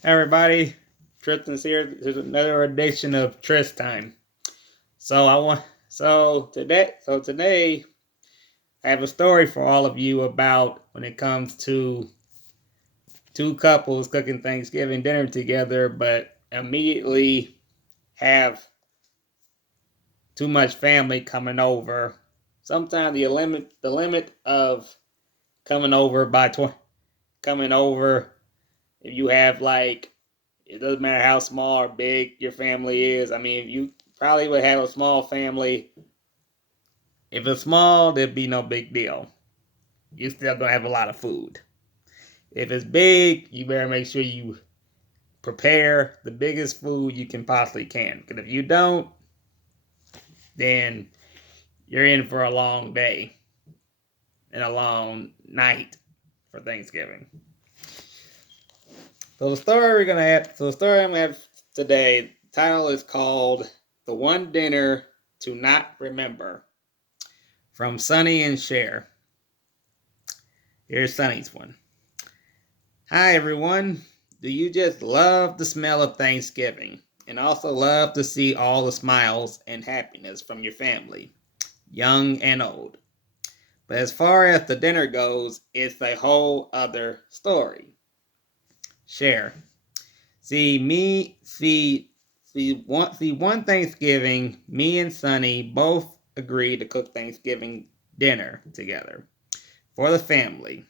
Hey everybody, Tristan's here. There's another edition of Trist Time. So today I have a story for all of you about when it comes to two couples cooking Thanksgiving dinner together, but immediately have too much family coming over. Sometimes the limit of coming over by coming over if you have like it doesn't matter how small or big your family is. I mean, you probably would have a small family. If it's small, there'd be no big deal. You're still gonna have a lot of food. If it's big, you better make sure you prepare the biggest food you can possibly can. Because if you don't, then you're in for a long day and a long night for Thanksgiving. So the story I'm gonna have today, the title is called "The One Dinner to Not Remember." From Sunny and Cher. Here's Sunny's one. Hi everyone. Do you just love the smell of Thanksgiving and also love to see all the smiles and happiness from your family, young and old? But as far as the dinner goes, it's a whole other story. Cher. One Thanksgiving, me and Sunny both agreed to cook Thanksgiving dinner together for the family.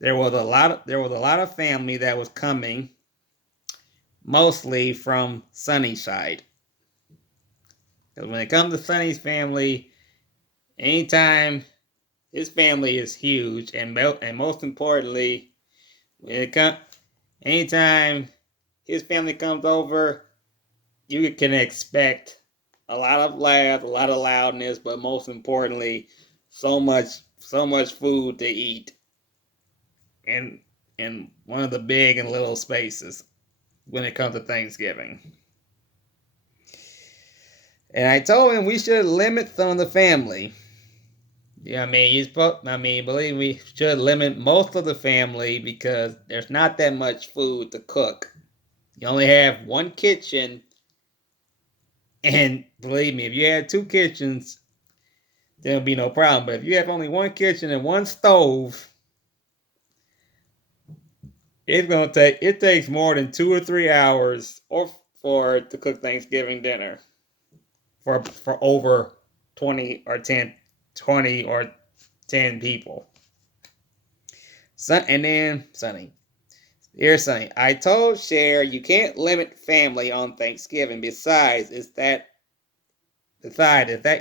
There was a lot of family that was coming, mostly from Sunny's side. Because when it comes to Sunny's family, anytime his family is huge, and most importantly, when it comes, anytime his family comes over, you can expect a lot of laughs, a lot of loudness, but most importantly, so much food to eat in in one of the big and little spaces when it comes to Thanksgiving. And I told him we should limit some of the family. Yeah, believe me, we should limit most of the family because there's not that much food to cook. You only have one kitchen, and believe me, if you had two kitchens, there'll be no problem. But if you have only one kitchen and one stove, it takes more than 2 or 3 hours or for to cook Thanksgiving dinner for over 20 or 10 people. And then Sunny. Here's Sunny. I told Cher you can't limit family on Thanksgiving. Besides, is that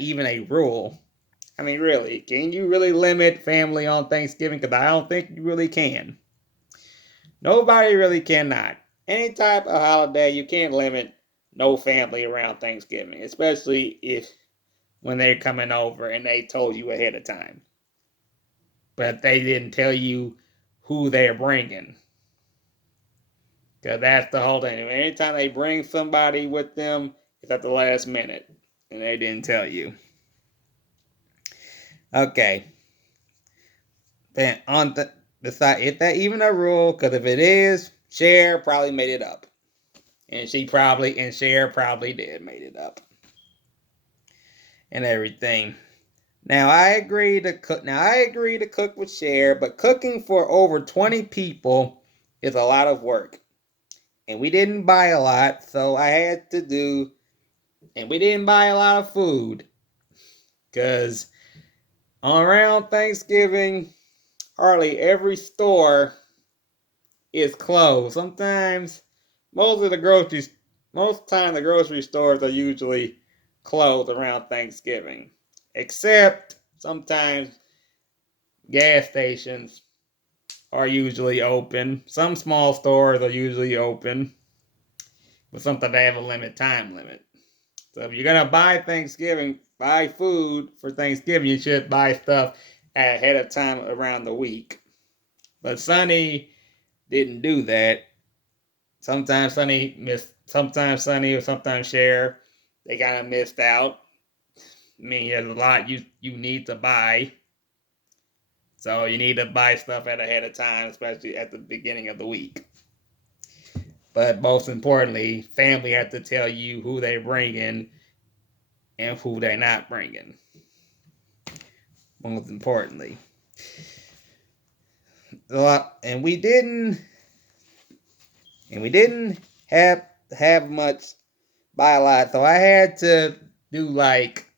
even a rule? I mean, really, can you really limit family on Thanksgiving? Because I don't think you really can. Nobody really cannot. Any type of holiday, you can't limit no family around Thanksgiving, especially if when they're coming over and they told you ahead of time. But they didn't tell you who they're bringing. Because that's the whole thing. Anytime they bring somebody with them, it's at the last minute. And they didn't tell you. Okay. Then on the side, is that even a rule? Because if it is, Cher probably made it up. And Cher probably did made it up. And everything. I agree to cook with Cher, but cooking for over 20 people is a lot of work. And we didn't buy a lot, so I had to do and we didn't buy a lot of food because around Thanksgiving, hardly every store is closed. Most time the grocery stores are usually closed around Thanksgiving, except sometimes gas stations are usually open. Some small stores are usually open, but sometimes they have a time limit. So if you're gonna buy food for Thanksgiving, you should buy stuff ahead of time around the week. But Sunny didn't do that. Sometimes Sunny or sometimes Cher, they kind of missed out. I mean, there's a lot you need to buy, so you need to buy stuff at ahead of time, especially at the beginning of the week. But most importantly, family have to tell you who they bringing and who they not bringing. Most importantly, and we didn't have much by a lot, so I had to do like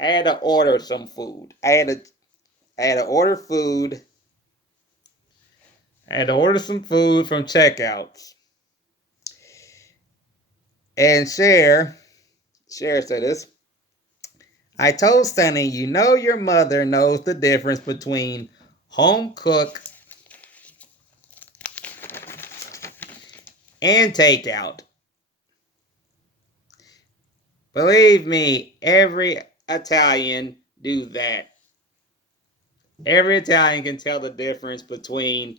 I had to order some food. I had to order food. I had to order some food from checkouts. And Cher said this. I told Sonny, you know your mother knows the difference between home cook and takeout. Believe me, every Italian do that. Every Italian can tell the difference between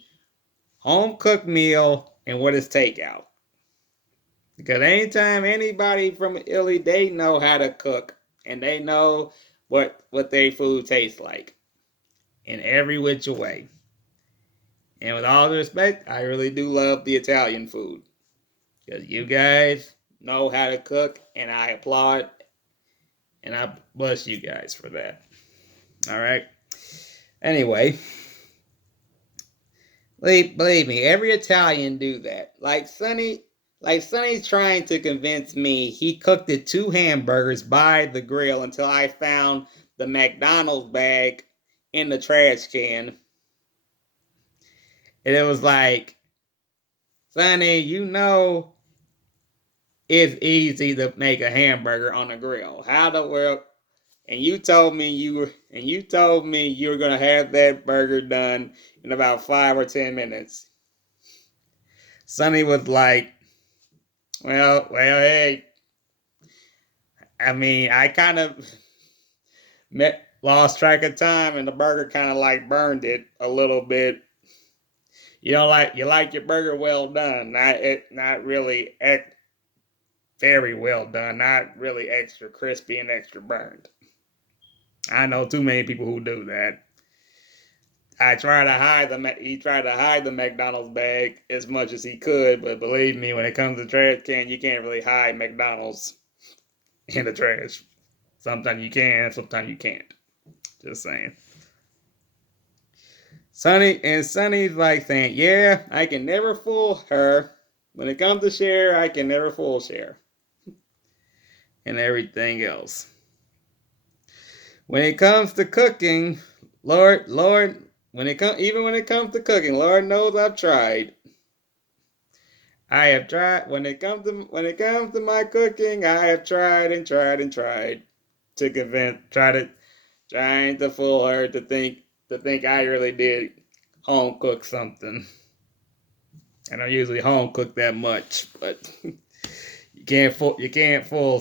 home cooked meal and what is takeout. Because anytime anybody from Italy, they know how to cook and they know what their food tastes like in every which way. And with all due respect, I really do love the Italian food. Because you guys know how to cook, and I applaud and I bless you guys for that. All right. Anyway, believe me, every Italian do that. Like Sonny's trying to convince me he cooked it 2 hamburgers by the grill until I found the McDonald's bag in the trash can. And it was like, Sonny, you know it's easy to make a hamburger on a grill. How the world? And you told me you were gonna have that burger done in about 5 or 10 minutes. Sonny was like, well, hey. I mean, I kind of lost track of time, and the burger kind of like burned it a little bit. You like your burger well done, not really very well done, not really extra crispy and extra burned. I know too many people who do that. He tried to hide the McDonald's bag as much as he could, but believe me, when it comes to trash can, you can't really hide McDonald's in the trash. Sometimes you can, sometimes you can't. Just saying. Sonny's like saying, yeah, I can never fool her. When it comes to Cher, I can never fool Cher. And everything else. When it comes to cooking, Lord, when it comes to cooking, Lord knows I've tried. I have tried when it comes to my cooking, I have tried and tried and tried to trying to fool her to think I really did home cook something. I don't usually home cook that much, but you can't fool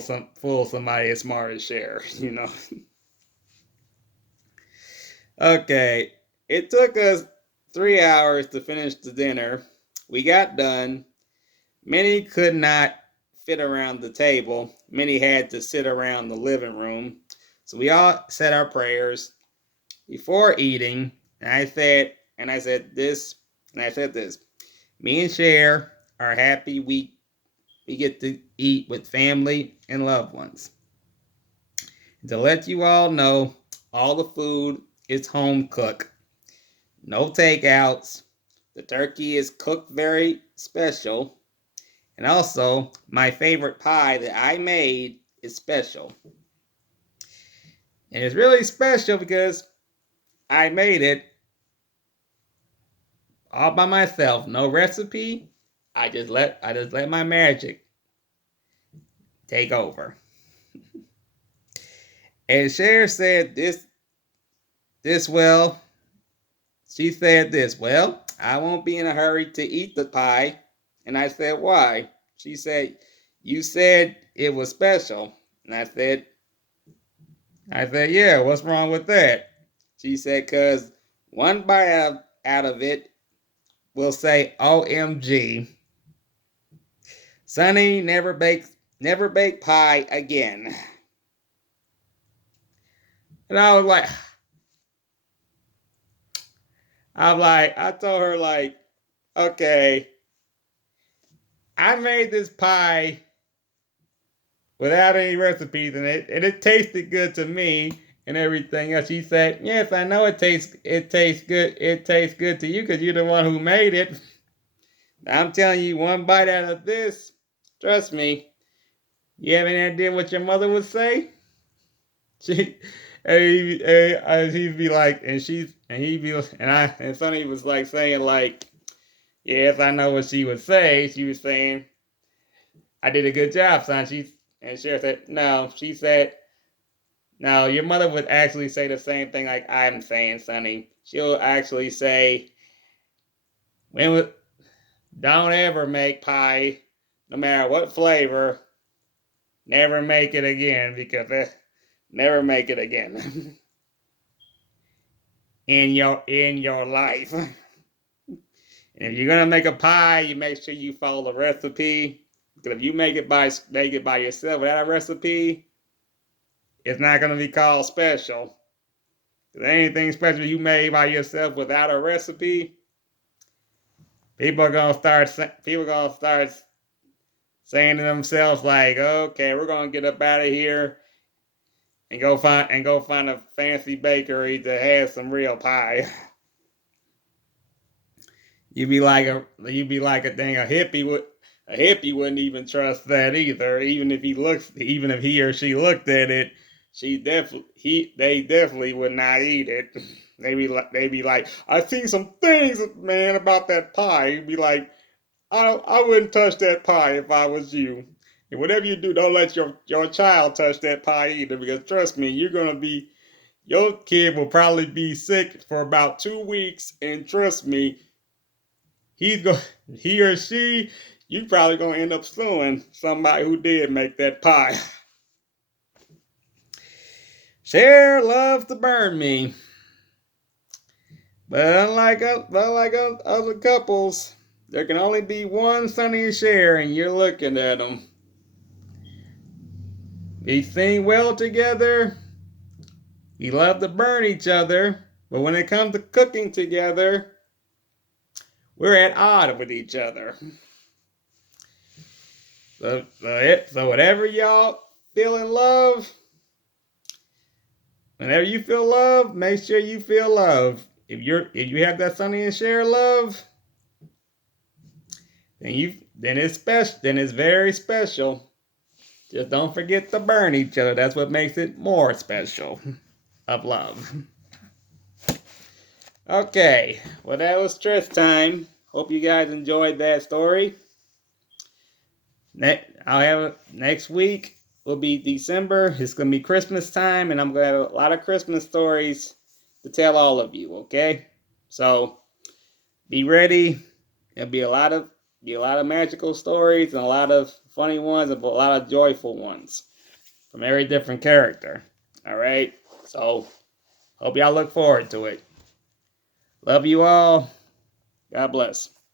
somebody as smart as Cher, you know. Okay, it took us 3 hours to finish the dinner. We got done. Many could not fit around the table. Many had to sit around the living room. So we all said our prayers before eating. And I said this. Me and Cher are happy we get to eat with family and loved ones. To let you all know, all the food is home cooked. No takeouts. The turkey is cooked very special. And also, my favorite pie that I made is special. And it's really special because I made it all by myself. No recipe. I just let my magic take over. And Cher said well, she said this, well, I won't be in a hurry to eat the pie. And I said, why? She said, you said it was special. And I said, yeah, what's wrong with that? She said, because one bite out of it will say, OMG. Sonny never bake pie again. And I told her like, okay, I made this pie without any recipes in it, and it tasted good to me and everything else. She said, "Yes, I know it tastes good. It tastes good to you because you're the one who made it." I'm telling you, one bite out of this, trust me. You have any idea what your mother would say? She, he'd be like, and he'd be, and Sonny was like saying like, yes, I know what she would say. She was saying, I did a good job, son. And Cheryl said, no. She said, no, your mother would actually say the same thing like I'm saying, Sonny. She'll actually say, when don't ever make pie, no matter what flavor, never make it again because never make it again in your life. And if you're gonna make a pie, you make sure you follow the recipe. Because if you make it by yourself without a recipe, it's not gonna be called special. Because anything special you made by yourself without a recipe, people are gonna start saying to themselves like, okay, we're gonna get up out of here and go find a fancy bakery that has some real pie. You'd be like a thing a hippie wouldn't even trust that either. Even if he or she looked at it, they definitely would not eat it. They be like, I seen some things, man, about that pie. You'd be like, I wouldn't touch that pie if I was you. And whatever you do, don't let your child touch that pie either, because trust me, your kid will probably be sick for about 2 weeks, and trust me, he's going he or she, you probably gonna end up suing somebody who did make that pie. Cher loves to burn me, but unlike other couples, there can only be one Sonny and Cher, and you're looking at them. We sing well together. We love to burn each other, but when it comes to cooking together, we're at odds with each other. So whatever y'all feel in love, whenever you feel love, make sure you feel love. If you have that Sonny and Cher love, then it's special. Then it's very special. Just don't forget to burn each other. That's what makes it more special of love. Okay, well that was stress time. Hope you guys enjoyed that story. Next week will be December. It's gonna be Christmas time, and I'm gonna have a lot of Christmas stories to tell all of you. Okay, so be ready. There'll be a lot of magical stories and a lot of funny ones and a lot of joyful ones from every different character. All right, so hope y'all look forward to it. Love you all. God bless.